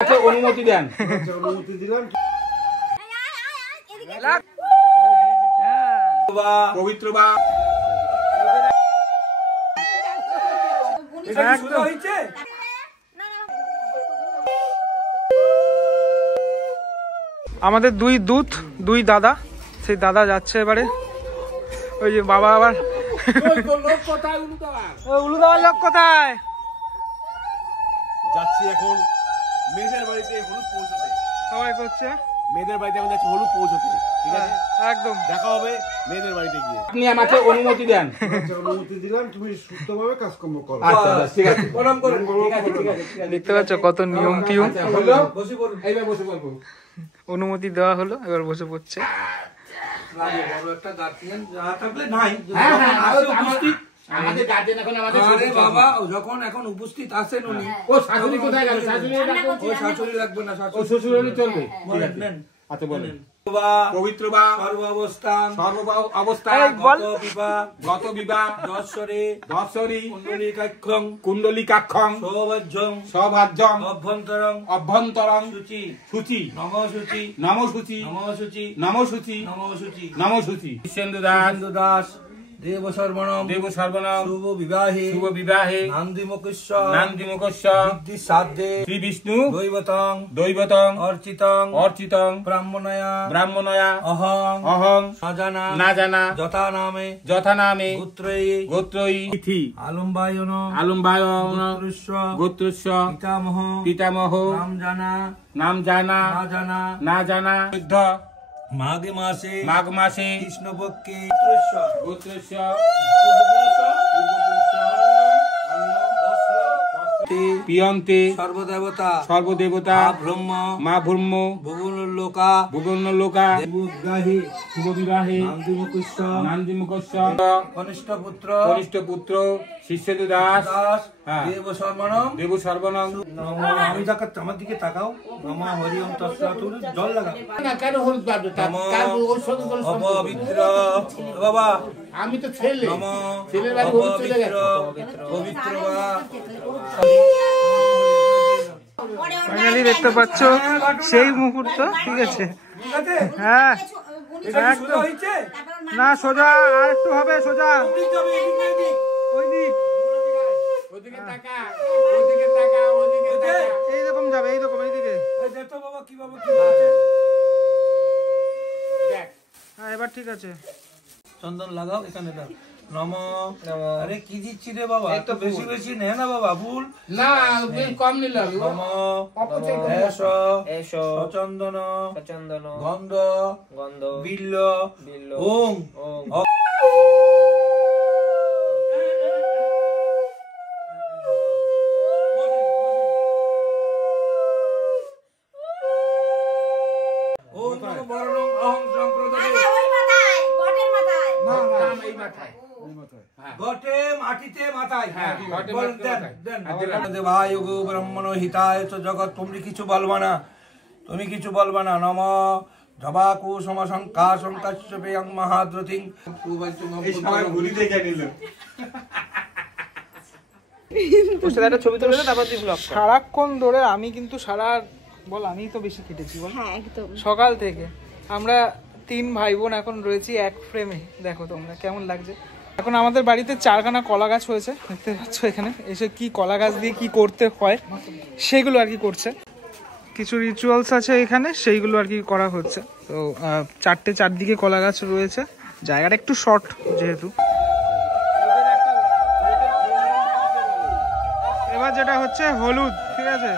অনুমতি দেন। অনুমতি দিলাম। পবিত্র বা আমাদের দুই দাদা, সেই দাদা যাচ্ছে এবারে। ওই যে বাবা আবার উলুদাওয়ার লোক কোথায় যাচ্ছি এখন মেয়েদের বাড়িতে হলুদ পৌঁছতে। সবাই করছে মেয়েদের বাড়িতে আমি যাচ্ছি হলুদ পৌঁছতে, ঠিক আছে? একদম দেখা হবে মেয়েদের বাড়িতে গিয়ে। আপনি আমাকে অনুমতি দেন। অনুমতি দিলাম, তুমি সুস্থভাবে কাজকর্ম করো। আচ্ছা ঠিক আছে, প্রণাম করুন। ঠিক আছে ঠিক আছে। দেখতে পাচ্ছ কত নিয়ম টিয়ম। হলো বসে পড়ুন, এইবার বসে পড়বো। অনুমতি দেওয়া হলো, এবার বসে পড়ছে। আমাদের গার্জেন এখন আমাদের বাবা যখন এখন উপস্থিত আছেন উনি। ও শাশুড়ি কোথায় গেল? শাশুড়ি ও শাশুড়ি লাগবে না, ও শ্বশুর হলে চলবে। বলেন। আচ্ছা বলেন। পবিত্র বা সর্বাবস্থান গত বিবাহ দর্শরে কুণ্ডলিকাক্ষং সৌভাজ্যং অভ্যন্তরং নমশুচি সিন্ধু দাস দেব সর্বণম শুভ বিবাহে নান্দিমুখস্য শ্রী বিষ্ণু দৈবতং অর্চিতং ব্রাহ্মণয়া অহং না জানা যথা নামে গোত্রয়ী তিথি আলম্বায়ন গোত্রস্য পিতামহ নাম জানা না জানা মাঘ মাসে কৃষ্ণপক্ষে গোত্রস্য পিয়ন্তে সর্বদেবতা মা ব্রহ্ম ভুবনলোকা শুভ বিবাহে নান্দিমুখস্য কনিষ্ঠ পুত্র শিষ্যদু দাস দেব সর্বণম। আমি আমার দিকে তাকাও। নমঃ হরি ওম তৎসৎ। জল লাগা না কেন হলুদ বাবু অপবিত্র বাবা, আমি তো ছেলে, ছেলের বাড়ি হলুদ চলে গেছে। পবিত্র ফাইনালি দেখতে পাচ্ছ সেই মুহূর্ত, ঠিক আছে? হ্যাঁ একদম না, সোজা আর একটু হবে, সোজা এইরকম যাবে, এইরকম এইদিকে। হ্যাঁ এবার ঠিক আছে। চন্দন লাগাও এখানে দাও। নম। আরে কি দিচ্ছি রে বাবা, তো বেশি বেশি নে না বাবা, ভুল না, কম নিলাম। নম এসো চন্দন গন্ধ বিল্ল ওম। জগৎ তুমি কিছু বলবা না। নম জবাকু সমশঙ্কা শঙ্কাশ্চপেয়ং মহাদ্রতিং। সারাক্ষণ ধরে আমি কিন্তু আমি তো বেশি কেটেছি বল। সকাল থেকে আমরা 3 ভাই বোন এখন রয়েছি এক ফ্রেমে। দেখো তোমরা কেমন লাগছে। এখন আমাদের বাড়িতে 4খানা কলা গাছ হয়েছে, দেখতে পাচ্ছ এখানে এসে কি কলা গাছ দিয়ে কি করতে হয় সেগুলো আর কি করছে। কিছু রিচুয়ালস আছে এখানে, সেইগুলো আর কি করা হচ্ছে। তো 4টে চারদিকে কলা গাছ রয়েছে, জায়গাটা একটু শর্ট যেহেতু। এবার যেটা হচ্ছে হলুদ, ঠিক আছে?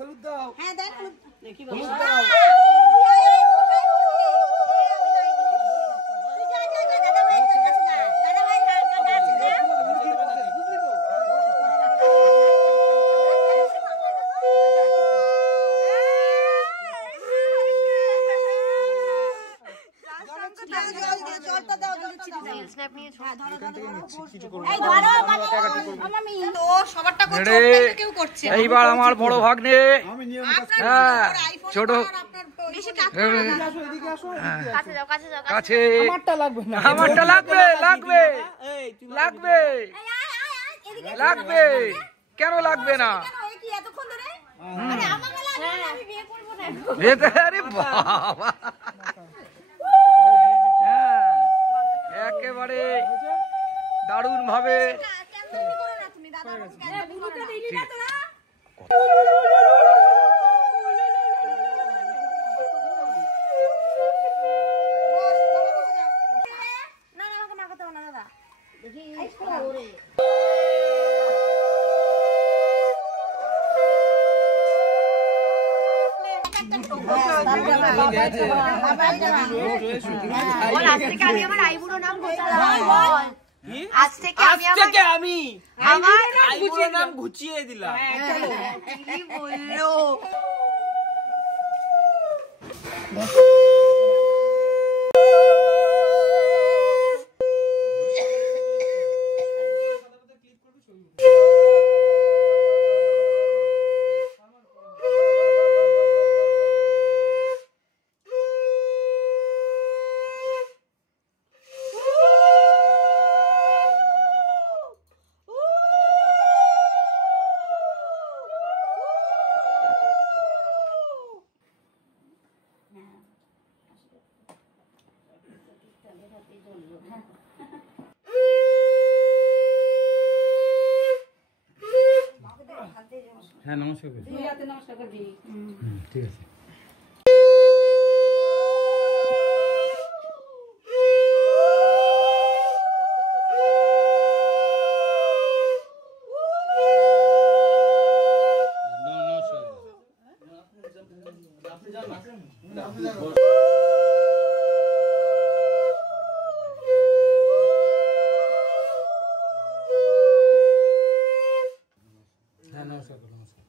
হলুদ দাও। হ্যাঁ দেন হলুদ দাও। এইবার আমার বড় ভাগ্নে ছোট কাছে আমারটা লাগবে লাগবে লাগবে লাগবে কেন লাগবে না আরে বাবা একেবারে দারুণ ভাবে আজ থেকে আমি আমার আইবুড়োর নাম ঘুচিয়ে দিলাম। কি বললো? হ্যাঁ নমস্কার ঠিক আছে। নমস্কার নমস্কার।